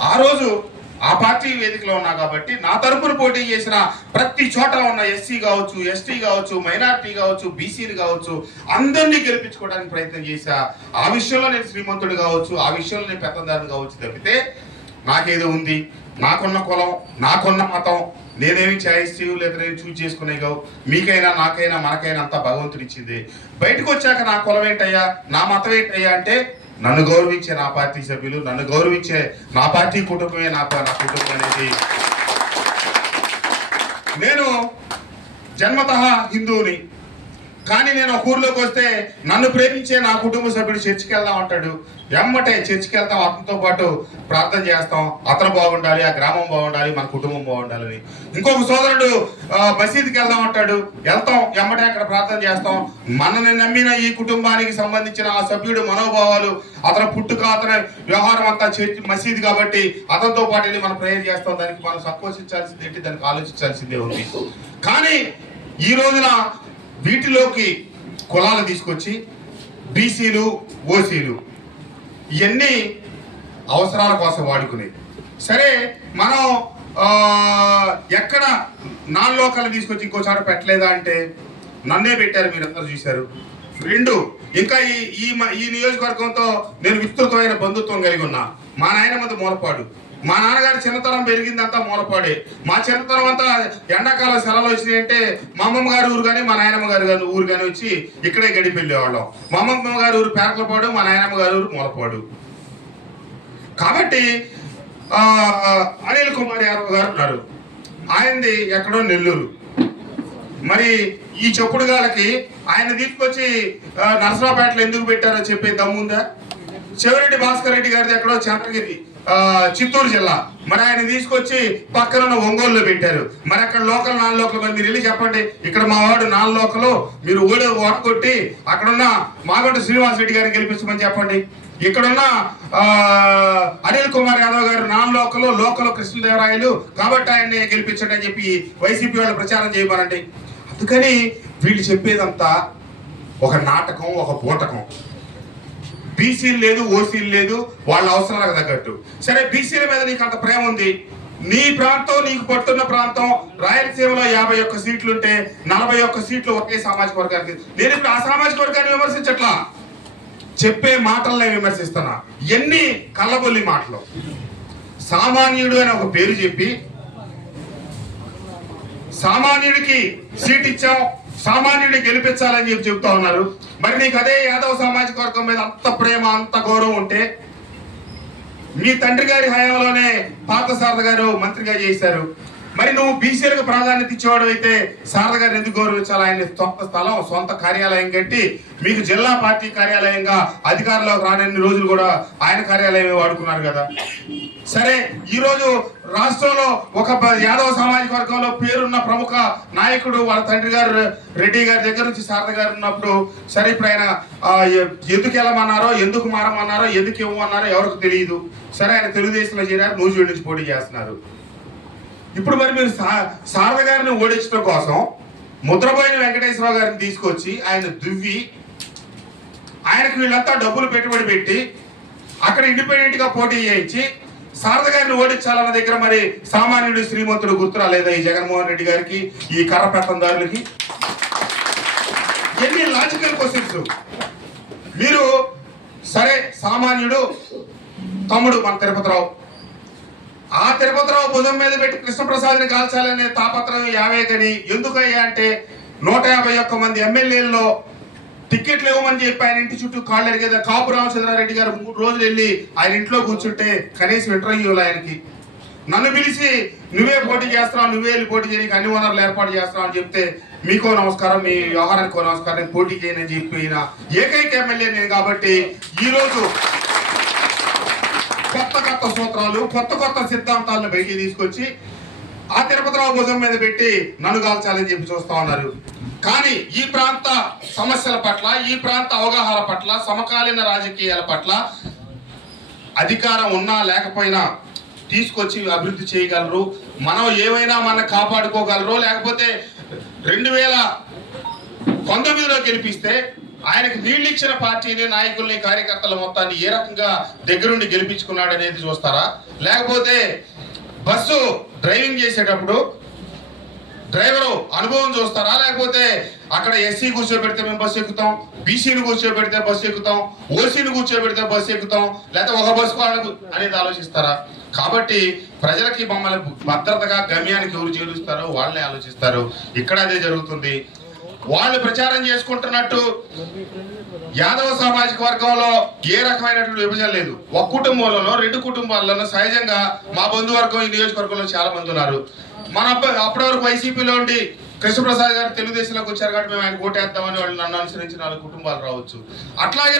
ఆ రోజు ఆ పార్టీ వేదికలో ఉన్నా కాబట్టి నా తరపున పోటీ చేసిన ప్రతి చోట ఉన్న ఎస్సీ కావచ్చు ఎస్టీ కావచ్చు మైనార్టీ కావచ్చు బీసీలు కావచ్చు అందరినీ గెలిపించుకోవడానికి ప్రయత్నం చేశా. ఆ విషయంలో నేను శ్రీమంతుడు కావచ్చు ఆ విషయంలో నేను పెద్దందారుని కావచ్చు తప్పితే నాకేదో ఉంది. నాకున్న కులం నాకున్న మతం నేనేమి చాయిస్ లేదా నేను చూజ్ చేసుకునే కావు. మీకైనా నాకైనా మనకైనా అంతా భగవంతుడిచ్చింది. బయటకు వచ్చాక నా కులం ఏంటయ్యా? నా మతం ఏంటయ్యా అంటే నన్ను గౌరవించే నా పార్టీ సభ్యులు నన్ను గౌరవించే నా పార్టీ కుటుంబమే నా నా కుటుంబం అనేది. నేను జన్మత హిందువుని. కానీ నేను ఒక ఊర్లోకి వస్తే నన్ను ప్రేమించే నా కుటుంబ సభ్యుడు చర్చికి వెళ్దాం అంటాడు. ఎమ్మటే చర్చికి వెళ్తాం అతనితో పాటు ప్రార్థన చేస్తాం. అతను బాగుండాలి ఆ గ్రామం బాగుండాలి మన కుటుంబం బాగుండాలని. ఇంకొక సోదరుడు ఆ, మసీదుకి వెళ్దాం అంటాడు. వెళ్తాం ఎమ్మటే అక్కడ ప్రార్థన చేస్తాం. మనని నమ్మిన ఈ కుటుంబానికి సంబంధించిన ఆ సభ్యుడు మనోభావాలు అతని పుట్టుక అతని వ్యవహారం అంతా చర్చి మసీదు కాబట్టి అతనితో పాటు వెళ్ళి మనం ప్రేయర్ చేస్తాం. దానికి మనం సంకోచించాల్సింది ఏంటి? దానికి ఆలోచించాల్సిందే ఉంది. కానీ ఈ రోజున వీటిలోకి కులాలు తీసుకొచ్చి బీసీలు ఓసీలు ఇవన్నీ అవసరాల కోసం వాడుకునేవి. సరే మనం ఎక్కడ నాన్ లోకల్ తీసుకొచ్చి ఇంకో చోట పెట్టలేదా అంటే నన్నే పెట్టారు మీరు అందరూ చూశారు. రెండు ఇంకా ఈ ఈ మ- ఈ నియోజకవర్గంతో నేను విస్తృతమైన బంధుత్వం కలిగి ఉన్నా. మా నాయన నాయనమ్మది మూలపాడు. మా నాన్నగారి చిన్నతనం పెరిగిందంతా మూలపాడే. మా చిన్నతనం అంతా ఎండాకాలం సెలవులు వచ్చినాయంటే మా అమ్మమ్మ గారి ఊరు కానీ మా నాయనమ్మ గారు గారి ఊరు కానీ వచ్చి ఇక్కడే గడిపి వెళ్ళేవాళ్ళం. మా అమ్మమ్మ గారి ఊరు పేరకలపాడు మా నాయనమ్మ గారి ఊరు మూలపాడు. కాబట్టి ఆ, అనిల్ కుమార్ యాదవ్ గారు ఉన్నారు. ఆయనది ఎక్కడో నెల్లూరు. మరి ఈ చెప్పుడు గాలకి ఆయన తీసుకొచ్చి నర్సరాపేటలో నరసరావుపేటలో ఎందుకు పెట్టారో చెప్పే దమ్ముందా చెవిరెడ్డి భాస్కర్ రెడ్డి గారిది ఎక్కడో చంద్రగిరి చిత్తూరు జిల్లా. మరి ఆయన తీసుకొచ్చి పక్కన ఉన్న ఒంగోలులో పెట్టారు. మరి అక్కడ లోకల్ నాన్ లోకల్ మరి మీరు వెళ్ళి చెప్పండి. ఇక్కడ మా వాడు నాన్ లోకల్. మీరు ఓడే ఓడగొట్టి అక్కడున్న మాగొండ శ్రీనివాస్ రెడ్డి గారిని గెలిపించమని చెప్పండి. ఇక్కడున్న అనిల్ కుమార్ యాదవ్ గారు నాన్ లోకల్ లోకల్ కృష్ణదేవరాయలు. కాబట్టి ఆయన్ని గెలిపించండి అని చెప్పి వైసీపీ వాళ్ళు ప్రచారం చేయమనండి. అందుకని వీళ్ళు చెప్పేదంతా ఒక నాటకం ఒక బూటకం బీసీలు లేదు ఓసీలు లేదు వాళ్ళ అవసరాలకు తగ్గట్టు. సరే బీసీల మీద నీకు అంత ప్రేమ ఉంది. నీ ప్రాంతం నీకు పట్టున్న ప్రాంతం రాయలసీమలో యాభై ఒక్క సీట్లు ఉంటే నలభై ఒక్క సీట్లు ఒకే సామాజిక వర్గానికి. నేను ఇప్పుడు ఆ సామాజిక వర్గాన్ని విమర్శించట్లా? చెప్పే మాటలనే విమర్శిస్తున్నా. ఎన్ని కళ్ళబొల్లి మాటలు. సామాన్యుడు అని ఒక పేరు చెప్పి సామాన్యుడికి సీట్ ఇచ్చాం సామాన్యుడిని గెలిపించాలని చెప్పి చెప్తా ఉన్నారు. మరి నీకు అదే యాదవ్ సామాజిక వర్గం మీద అంత ప్రేమ అంత గౌరవం ఉంటే మీ తండ్రి గారి హయాంలోనే పాత శారద గారు మంత్రిగా చేశారు. మరి నువ్వు బీసీలకు ప్రాధాన్యత ఇచ్చేవాడు అయితే శారద గారిని ఎందుకు గౌరవించాలి? ఆయన సొంత స్థలం సొంత కార్యాలయం కట్టి మీకు జిల్లా పార్టీ కార్యాలయంగా అధికారంలోకి రానన్ని రోజులు కూడా ఆయన కార్యాలయమే వాడుకున్నారు కదా. సరే ఈరోజు రాష్ట్రంలో ఒక ప- యాదవ సామాజిక వర్గంలో పేరున్న ప్రముఖ నాయకుడు వాళ్ళ తండ్రి గారు రెడ్డి గారి దగ్గర నుంచి శారద గారు ఉన్నప్పుడు సరే ఇప్పుడు ఆయన ఎందుకు వెళ్ళమన్నారో ఎందుకు మారమన్నారో ఎందుకు ఇవ్వమన్నారో ఎవరికి తెలియదు సరే ఆయన తెలుగుదేశంలో చేరారు నూజివీడు నుంచి పోటీ చేస్తున్నారు. ఇప్పుడు మరి మీరు శారద గారిని ఓడించడం కోసం ముద్రపోయిన వెంకటేశ్వరరావు గారిని తీసుకొచ్చి ఆయన దువ్వి ఆయనకు వీళ్ళంతా డబ్బులు పెట్టుబడి పెట్టి అక్కడ ఇండిపెండెంట్గా పోటీ చేయించి శారద గారిని ఓడించాలన్న దగ్గర మరి సామాన్యుడు శ్రీమంతుడు గుర్తురా లేదా ఈ జగన్మోహన్ రెడ్డి గారికి ఈ కర్ర పెత్తందారులకి ఎన్ని లాజికల్ క్వశ్చన్స్ మీరు సరే సామాన్యుడు తమ్ముడు మన తిరుపతిరావు. ఆ తిరుపతిరావు భుజం మీద పెట్టి కృష్ణప్రసాద్ని కాల్చాలనే తాపత్రయం యావే గని ఎందుకయ్యా అంటే నూట యాభై ఒక్క మంది ఎమ్మెల్యేల్లో టిక్కెట్లు ఇవ్వమని చెప్పి ఆయన ఇంటి చుట్టూ కాళ్ళు అడిగేదా కాపు రామచంద్రారెడ్డి గారు మూడు రోజులు వెళ్ళి ఆయన ఇంట్లో కూర్చుంటే కనీసం ఇంటర్వ్యూలు ఆయనకి. నన్ను పిలిచి నువ్వే పోటీ చేస్తున్నావు నువ్వే వెళ్ళి పోటీ చేయడానికి అన్ని వనరులు ఏర్పాటు చేస్తున్నావు అని చెప్తే మీకో నమస్కారం మీ వ్యవహారానికో నమస్కారం పోటీ చేయనని చెప్పిన ఏకైక ఎమ్మెల్యే నేను కాబట్టి ఈ రోజు కొత్త కొత్త సూత్రాలు కొత్త కొత్త సిద్ధాంతాలను బయటికి తీసుకొచ్చి ఆ తిరుపతిరావు భుజం మీద పెట్టి నన్ను కాల్చాలని చెప్పి చూస్తా ఉన్నారు. కానీ ఈ ప్రాంత సమస్యల పట్ల ఈ ప్రాంత అవగాహన పట్ల సమకాలీన రాజకీయాల పట్ల అధికారం ఉన్నా లేకపోయినా తీసుకొచ్చి అభివృద్ధి చేయగలరు. మనం ఏమైనా మన కాపాడుకోగలరు లేకపోతే రెండు వేల పంతొమ్మిదిలో గెలిపిస్తే ఆయనకి నీళ్ళు ఇచ్చిన పార్టీని నాయకుల్ని కార్యకర్తల మొత్తాన్ని ఏ రకంగా దగ్గరుండి గెలిపించుకున్నాడు అనేది చూస్తారా? లేకపోతే బస్సు డ్రైవింగ్ చేసేటప్పుడు డ్రైవరు అనుభవం చూస్తారా? లేకపోతే అక్కడ ఎస్సీ కూర్చోబెడితే మేము బస్సు ఎక్కుతాం బీసీని కూర్చోబెడితే బస్సు ఎక్కుతాం ఓసీని కూర్చోబెడితే బస్సు ఎక్కుతాం లేకపోతే ఒక బస్సు వాళ్ళకు అనేది ఆలోచిస్తారా? కాబట్టి ప్రజలకి మమ్మల్ని భద్రతగా గమ్యానికి ఎవరు చేరుస్తారో వాళ్ళే ఆలోచిస్తారు. ఇక్కడ అదే జరుగుతుంది. వాళ్ళు ప్రచారం చేసుకుంటున్నట్టు యాదవ సామాజిక వర్గంలో ఏ రకమైనటువంటి విభజన లేదు. ఒక కుటుంబంలోనో రెండు కుటుంబాల్లోనో సహజంగా మా బంధువర్గం ఈ నియోజకవర్గంలో చాలా మంది ఉన్నారు. మన అబ్బాయి అప్పటి వరకు వైసీపీలో ఉండి కృష్ణప్రసాద్ గారు తెలుగుదేశంలోకి వచ్చారు కాబట్టి మేము ఆయన ఓటేద్దామని వాళ్ళు నన్ను అనుసరించి నాలుగు కుటుంబాలు రావచ్చు. అట్లాగే